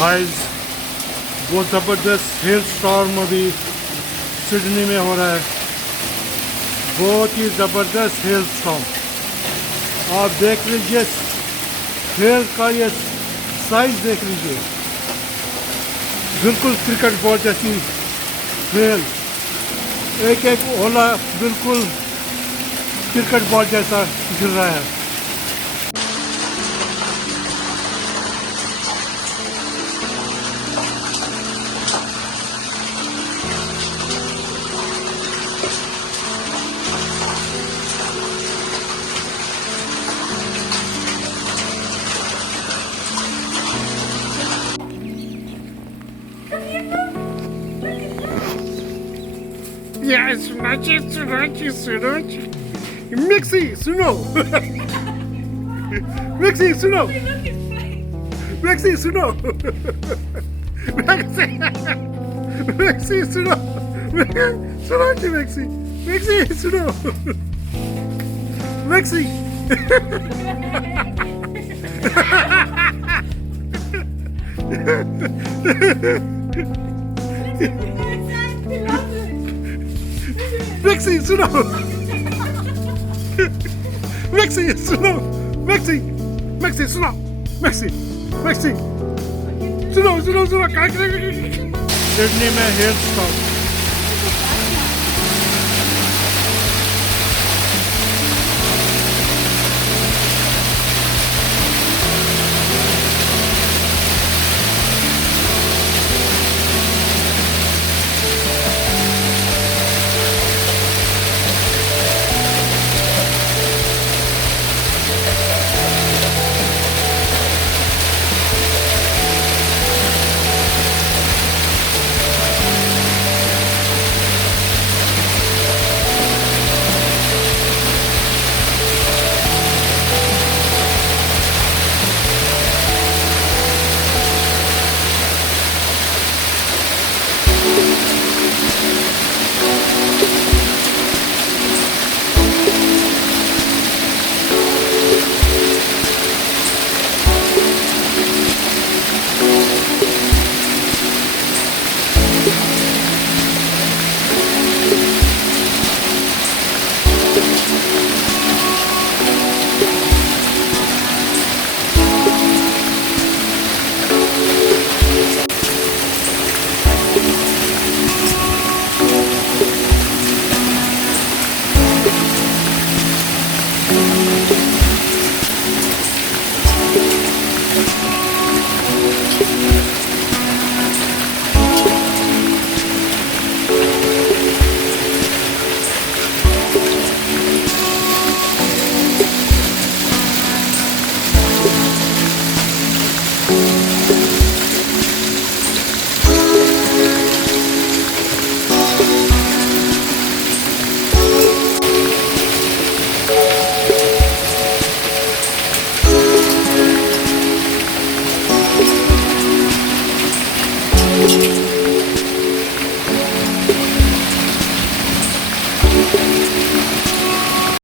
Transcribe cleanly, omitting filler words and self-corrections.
Guys वो ज़बरदस्त hello storm अभी सिडनी में हो रहा है। बहुत ही ज़बरदस्त हेल स्टॉर्म। आप देख लीजिए हेल का ये साइज देख लीजिए, बिल्कुल क्रिकेट बॉल जैसी हेल। एक एक ओला बिल्कुल क्रिकेट बॉल जैसा गिर रहा है। Yes, Sunochi. Mixi, Suno. Mixi, Suno. Mixi, Suno. Mixi, Suno. Sunochi, Mixi. Mixi, Suno. Mixi. Mixi, Suno! Mixi, Suno! Mixi! Mixi, Suno! Mixi! Mixi! Suno, Suno, Suno! Sydney में hello storm.